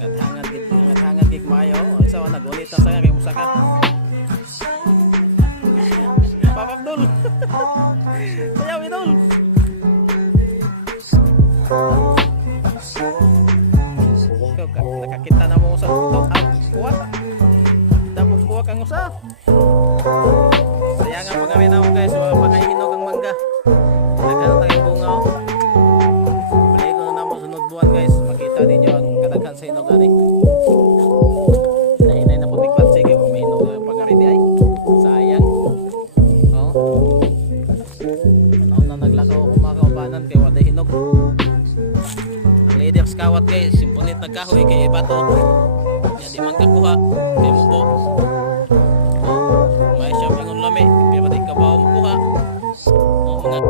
Ngathangan gig mayo. Isa wa nagulit sa kay musaka. Papa Abdul. Sayaw idol. Nakakita na mo sa tutok. Kuwat. Tapos kuwak ang usa. Sayangan pa kami naman guys. So, makahinog ang mangga. Nagkaroon tayo bunga. Balik ko na naman sunod buwan guys. Makita ninyo ang kadaghan sa hinog ani. Hinay na po bigpat. Sige, kung may hinog na pag-ari di ay. Sayang. Oh. Panahon na naglakaw kumakaubanan kay waday hinog. Ang leader sa kawat guys. Simpunit nagkahoy kay iba to. Yan di man kakuha. Kay mubo.